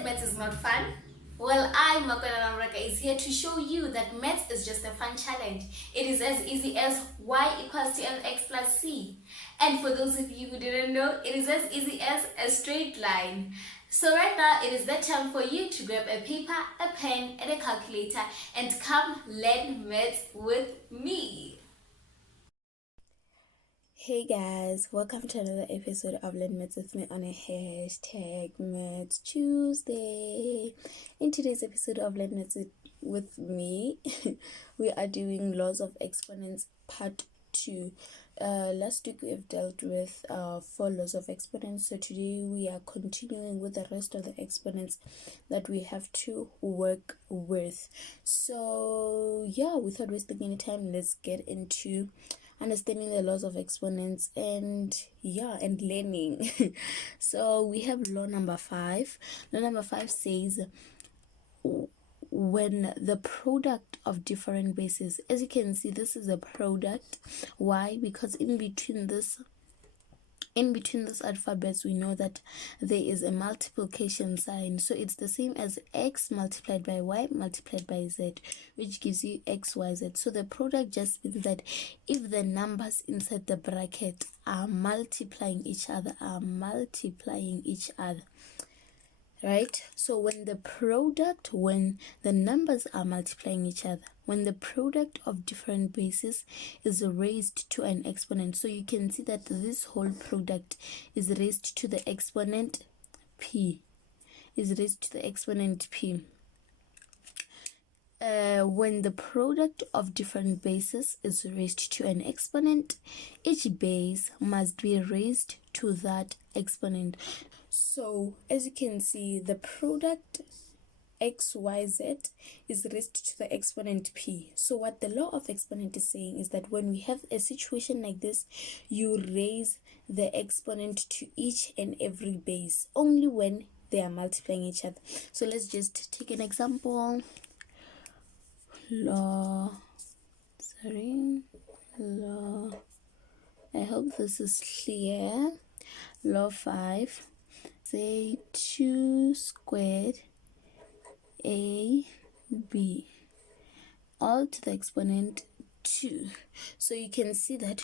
said maths is not fun? Well, I, Makwana Namraka, is here to show you that maths is just a fun challenge. It is as easy as y equals to mx plus c. And for those of you who didn't know, it is as easy as a straight line. So right now, it is the time for you to grab a paper, a pen, and a calculator and come learn maths with me. Hey guys, welcome to another episode of Learn Maths with me on a hashtag Maths Tuesday. In today's episode of Learn Maths with me, we are doing laws of exponents part 2. Last week we have dealt with 4 laws of exponents, so today we are continuing with the rest of the exponents that we have to work with. So yeah, without wasting any time, let's get into understanding the laws of exponents and learning. So we have law number 5. Law number 5 says when the product of different bases, as you can see, this is a product. Why? Because in between this alphabets, we know that there is a multiplication sign, so it's the same as x multiplied by y multiplied by z, which gives you xyz. So the product just means that if the numbers inside the bracket are multiplying each other, right? So when the numbers are multiplying each other, when the product of different bases is raised to an exponent, so you can see that this whole product is raised to the exponent p, when the product of different bases is raised to an exponent, each base must be raised to that exponent. So as you can see, the product xyz is raised to the exponent p. So what the law of exponent is saying is that when we have a situation like this, you raise the exponent to each and every base only when they are multiplying each other. So let's just take an example. Law, I hope this is clear. Law 5, say 2 squared ab all to the exponent 2. So you can see that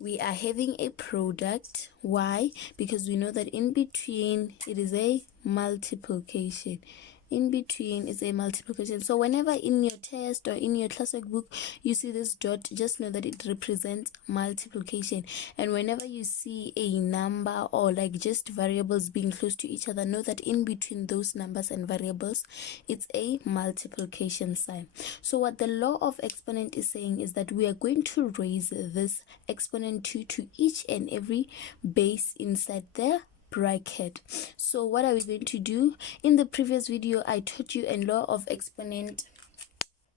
we are having a product. Why? Because we know that in between it is a multiplication. So whenever in your test or in your class workbook you see this dot, just know that it represents multiplication. And whenever you see a number or like just variables being close to each other, know that in between those numbers and variables it's a multiplication sign. So what the law of exponent is saying is that we are going to raise this exponent 2 to each and every base inside the bracket. So what are we going to do? In the previous video I taught you a law of exponent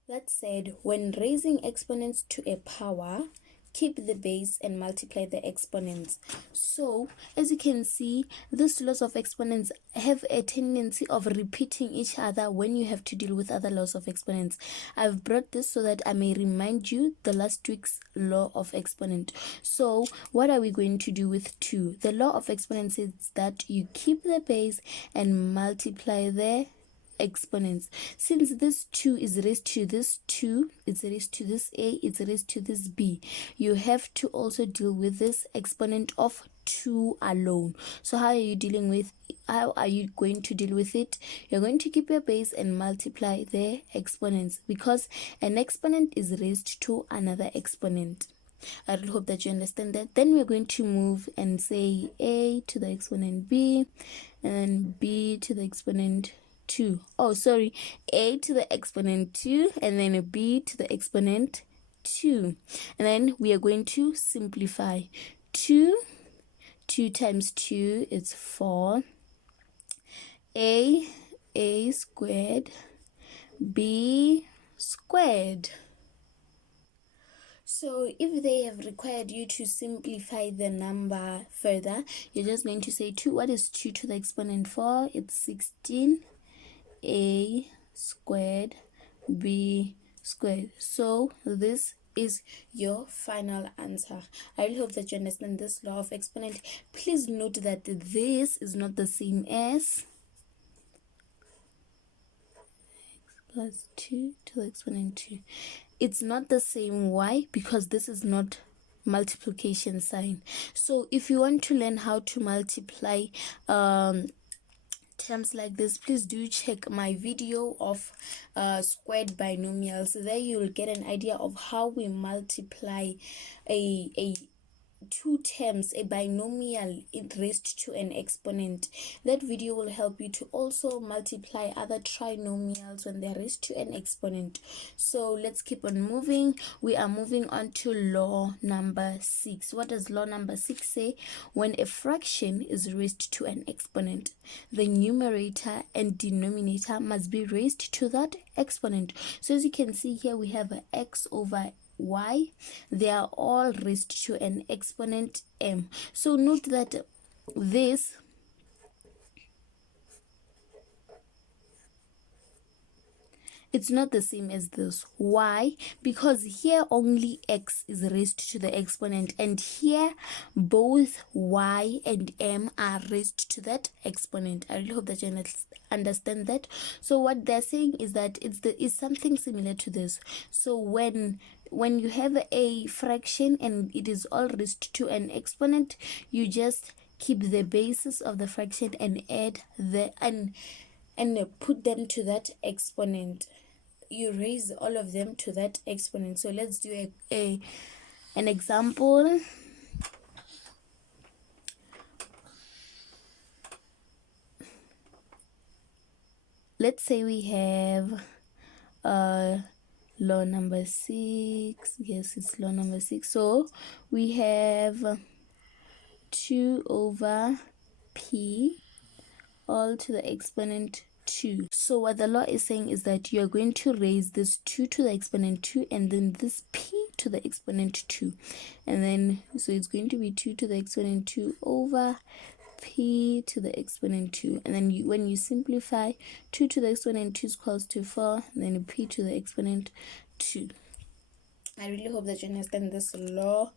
that said when raising exponents to a power, keep the base and multiply the exponents. So as you can see, these laws of exponents have a tendency of repeating each other when you have to deal with other laws of exponents. I've brought this so that I may remind you the last week's law of exponent. So what are we going to do with 2? The law of exponents is that you keep the base and multiply the exponents. Since this 2 is raised to this 2, it's raised to this a, it's raised to this b, you have to also deal with this exponent of 2 alone. So how are you going to deal with it? You're going to keep your base and multiply the exponents, because an exponent is raised to another exponent. I really hope that you understand that. Then we're going to move and say a to the exponent b, and then b to the exponent 2. A to the exponent 2, and then a b to the exponent 2. And then we are going to simplify. 2 times 2 is 4. A squared, b squared. So if they have required you to simplify the number further, you're just going to say 2. What is 2 to the exponent 4? It's 16. A squared, b squared. So this is your final answer. I really hope that you understand this law of exponent. Please note that this is not the same as plus 2 to the exponent 2. It's not the same. Why? Because this is not multiplication sign. So if you want to learn how to multiply terms like this, please do check my video of squared binomials. There you'll get an idea of how we multiply a two terms, a binomial raised to an exponent. That video will help you to also multiply other trinomials when they're raised to an exponent. So let's keep on moving. We are moving on to law number 6. What does law number 6 say? When a fraction is raised to an exponent, the numerator and denominator must be raised to that exponent. So as you can see here, we have a x over y. They are all raised to an exponent m. So note that this it's not the same as this. Why? Because here only x is raised to the exponent, and here both y and m are raised to that exponent. I really hope that you understand that. So what they're saying is that it's something similar to this. So when you have a fraction and it is all raised to an exponent, you just keep the basis of the fraction and add the and put them to that exponent. You raise all of them to that exponent. So let's do an example. Let's say we have law number 6. Yes, it's law number 6. So we have 2 over p all to the exponent 2. So what the law is saying is that you are going to raise this 2 to the exponent 2 and then this p to the exponent 2. And then, so it's going to be 2 to the exponent 2 over p to the exponent 2. And then when you simplify, 2 to the exponent 2 is equals to 4, and then p to the exponent 2. I really hope that you understand this law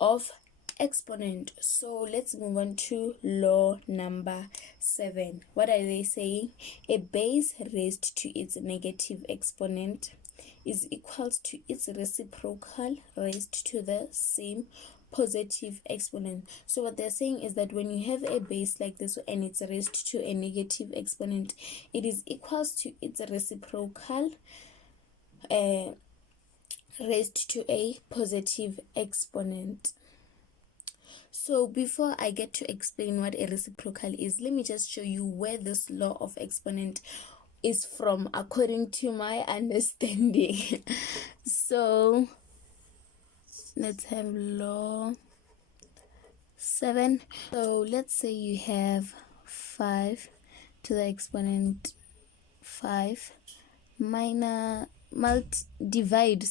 of exponent. So let's move on to law number 7. What are they saying? A base raised to its negative exponent is equal to its reciprocal raised to the same positive exponent. So what they're saying is that when you have a base like this and it's raised to a negative exponent, it is equals to its reciprocal raised to a positive exponent. So before I get to explain what a reciprocal is, let me just show you where this law of exponent is from according to my understanding. So let's have law 7. So let's say you have 5 to the exponent 5 minus divide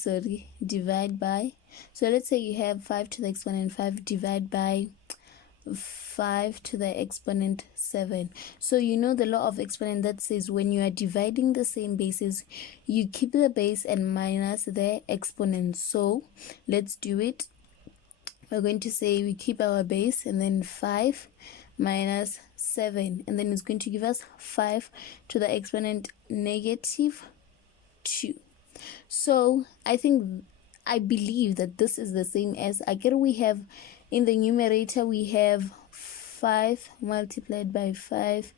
by, so let's say you have 5 to the exponent 5 divide by 5 to the exponent 7. So you know the law of exponent that says when you are dividing the same bases, you keep the base and minus the exponent. So let's do it. We're going to say we keep our base and then 5 minus 7, and then it's going to give us 5 to the exponent negative 2. So I believe that this is the same as, again, we have in the numerator we have 5 multiplied by 5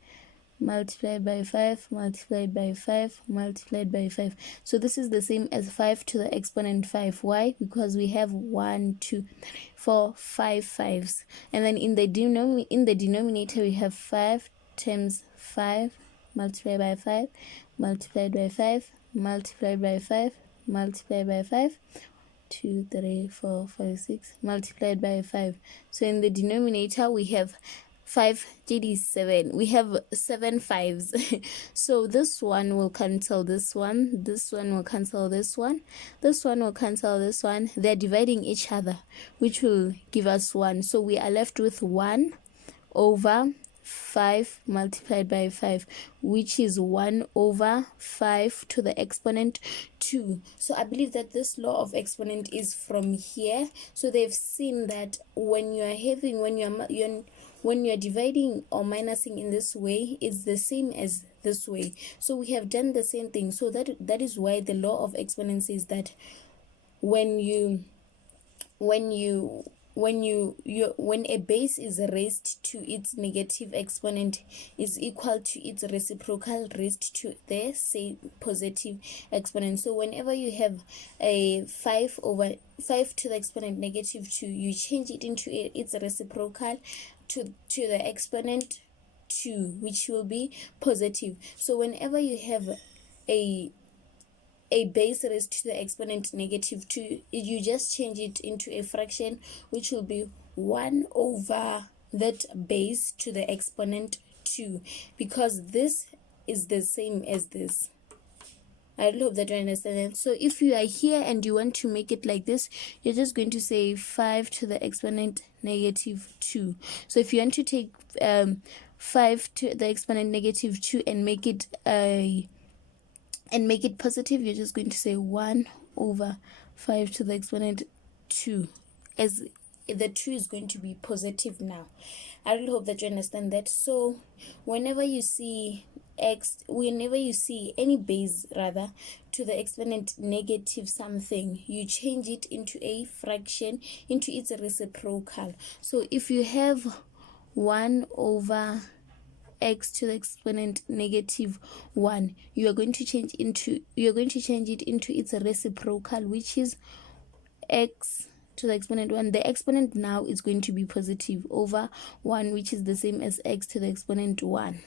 multiplied by 5 multiplied by 5 multiplied by 5. So this is the same as 5 to the exponent 5. Why? Because we have 1 2 3 4 5 5s, and then in the denominator we have 5 times 5 multiplied by 5 multiplied by 5 multiplied by 5 multiplied by 5 2 3 4 5 6 multiplied by 5. So in the denominator we have 5 7. We have 7 5s. So this one will cancel this one, this one will cancel this one, this one will cancel this one. They're dividing each other, which will give us 1. So we are left with 1 over 5 multiplied by 5, which is 1 over 5 to the exponent 2. So I believe that this law of exponent is from here. So they've seen that when you're when you're dividing or minusing in this way, it's the same as this way. So we have done the same thing. So that is why the law of exponents is that when a base is raised to its negative exponent is equal to its reciprocal raised to the same positive exponent. So whenever you have a 5 to the exponent negative 2, you change it into its reciprocal to the exponent 2, which will be positive. So whenever you have a base raised to the exponent negative 2, you just change it into a fraction, which will be 1 over that base to the exponent 2, because this is the same as this. I really hope that you understand that. So if you are here and you want to make it like this, you're just going to say 5 to the exponent negative 2. So if you want to take 5 to the exponent negative 2 and make it positive, you're just going to say 1 over 5 to the exponent 2, as the 2 is going to be positive now. I really hope that you understand that. So whenever you see any base rather to the exponent negative something, you change it into a fraction, into its reciprocal. So if you have 1 over x to the exponent negative 1, you are going to change it into its reciprocal, which is x to the exponent 1. The exponent now is going to be positive over 1, which is the same as x to the exponent 1.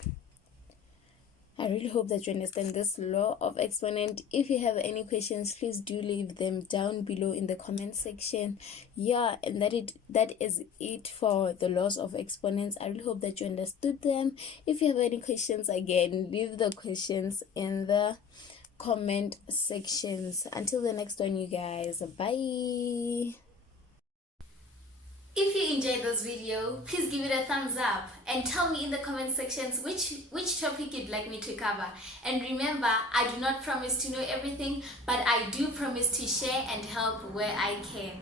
I really hope that you understand this law of exponent. If you have any questions, please do leave them down below in the comment section. Yeah, and that is it for the laws of exponents. I really hope that you understood them. If you have any questions, again, leave the questions in the comment sections. Until the next one, you guys, bye. If you enjoyed this video, please give it a thumbs up and tell me in the comment sections which topic you'd like me to cover. And remember, I do not promise to know everything, but I do promise to share and help where I can.